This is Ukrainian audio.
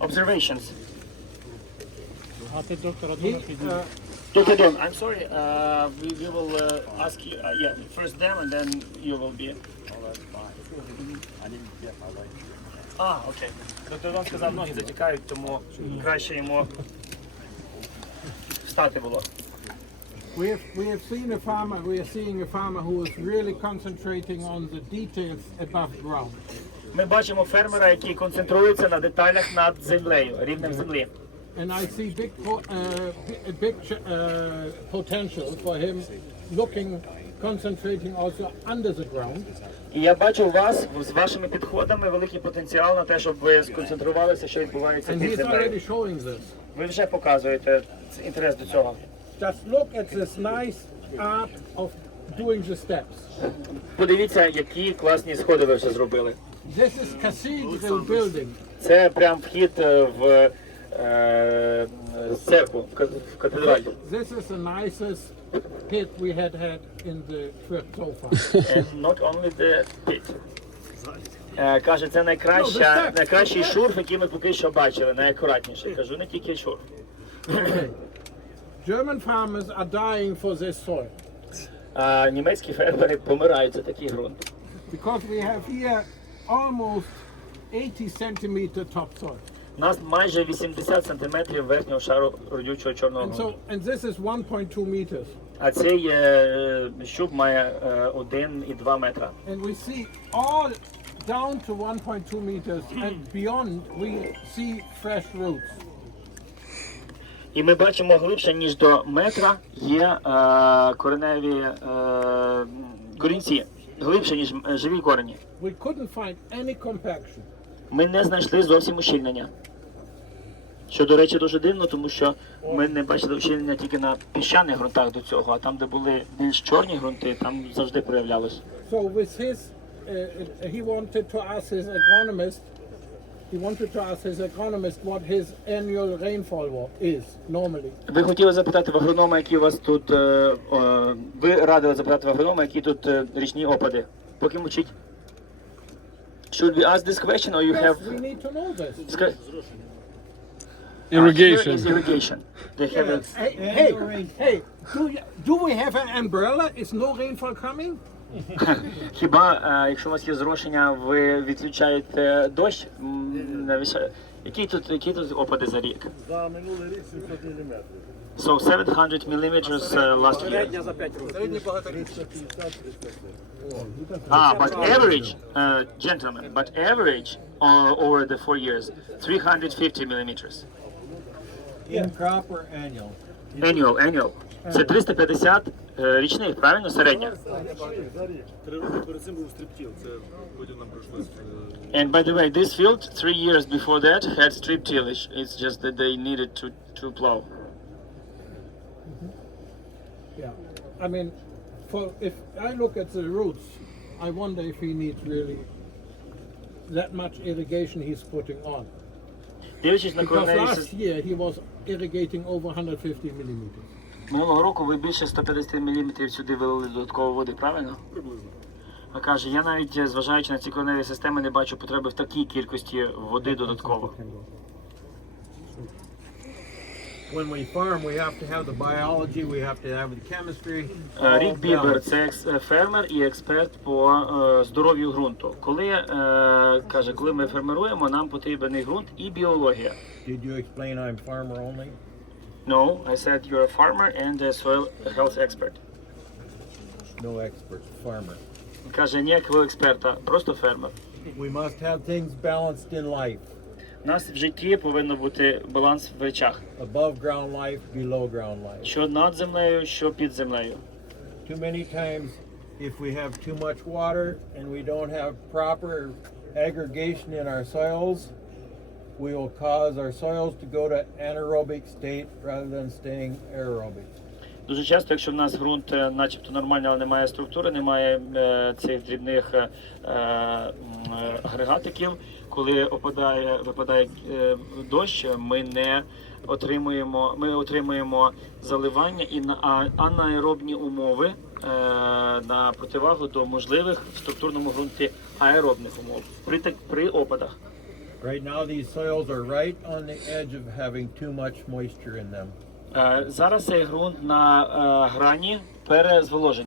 observations. А ти доктора He, дуже підіймеш. uh, Dr. Don, I'm sorry. Uh, we, we will uh, ask you. Uh, yeah, first them, and then you will be. А, окей. Доктор Дон сказав, ноги затікають, тому краще йому встати було. we have we have seen a farmer. We are seeing a farmer who is really concentrating on the details above ground. Ми бачимо фермера, який концентрується на деталях над землею, рівнем землі. And I see big uh, big uh, potential for him looking, concentrating also under the ground. І я бачу у вас з вашими підходами великий потенціал на те, щоб ви сконцентрувалися, що відбувається And під he's землею. already showing this. Ви вже показуєте інтерес до цього. Just look at this nice art of doing the steps. Подивіться, які класні сходи ви вже зробили. This is cathedral building. Це прям вхід е, в е, церкву, в ка- в катедралі. This is the nicest pit we had had in the trip so far. And not only the pit. Е, Каже, це найкраща, найкращий шурф, який ми поки що бачили, найакуратніший. Кажу, не тільки шурф. Okay. German farmers are dying for this soil А німецькі фермери помирають за такий ґрунт. because we have here almost 80 centimeter topsoil. У нас майже 80 сантиметрів верхнього шару родючого чорного And ґрунту. so, and this is 1.2 meters. А цей е, щуп має е, 1,2 метра. And we see all down to 1.2 meters and beyond we see fresh roots. І ми бачимо глибше, ніж до метра є е, кореневі е, корінці. Глибше, ніж е, живі корені. We couldn't find any compaction. Ми не знайшли зовсім ущільнення. Що, до речі, дуже дивно, тому що ми не бачили ущільнення тільки на піщаних ґрунтах до цього, а там, де були більш чорні ґрунти, там завжди проявлялось. So with his, uh, he wanted to ask his agronomist, Ви хотіли запитати в агронома, які у вас тут. Е, е, ви радили запитати в агронома, які тут е, річні опади. Поки мовчить. Should we ask this question or you Yes, have we need to know this. Ска- Irrigation. Here is irrigation. They have a... Hey, hey, hey, do, you, do we have an umbrella? Is no rainfall coming? Хіба е, якщо у вас є зрошення, ви відключаєте дощ? Які тут, які тут опади за рік? За минулий рік 700 мм. So 700 millimeters uh, last year. за 5 років. Середній багаторічний. 350 Ah, but average, uh, gentlemen, but average uh, over the four years, 350 millimeters. In crop or annual? Annual, annual. Це 350 е, річних, правильно? Середня. За рік. Три роки перед цим був стрибтіл. Це потім нам прийшлось. е, And by the way, this field, three years before that, had strip tillage. It's just that they needed to, to plow. Yeah. I mean, for if I look at the roots, I wonder if he needs really that much irrigation he's putting on. Дивлячись на Because кореневі last системи, year he was irrigating over 150 millimeters. Минулого року ви більше 150 мм сюди вилили додатково води, правильно? Приблизно. А каже, я навіть е, зважаючи на ці кореневі системи, не бачу потреби в такій кількості води додатково. when we farm, we have to have the biology, we have to have the chemistry. Е, Рік Бібер це е, фермер і експерт по е, здоров'ю ґрунту. Коли е, каже, коли ми фермеруємо, нам потрібен і ґрунт, і біологія. Did you explain I'm farmer only? No, I said you're a farmer and a soil health expert. No expert, farmer. Каже, ніякого експерта, просто фермер. We must have things balanced in life. У нас в житті повинен бути баланс в речах, Above ground life, below ground life. що над землею, що під землею. Too many times, if we have too much water and we don't have proper aggregation in our soils, we will cause our soils to go to anaerobic state rather than staying aerobic. Дуже часто, якщо в нас ґрунт е, начебто нормальний, але немає структури, немає е, цих дрібних е, е, агрегатиків, коли опадає, випадає е, дощ, ми не отримуємо, ми отримуємо заливання і на а- анаеробні умови е, на противагу до можливих в структурному ґрунті аеробних умов при, так- при опадах. Right now, these soils are right on the edge of having too much moisture in them. Е, Зараз цей ґрунт на е, грані перезволоження.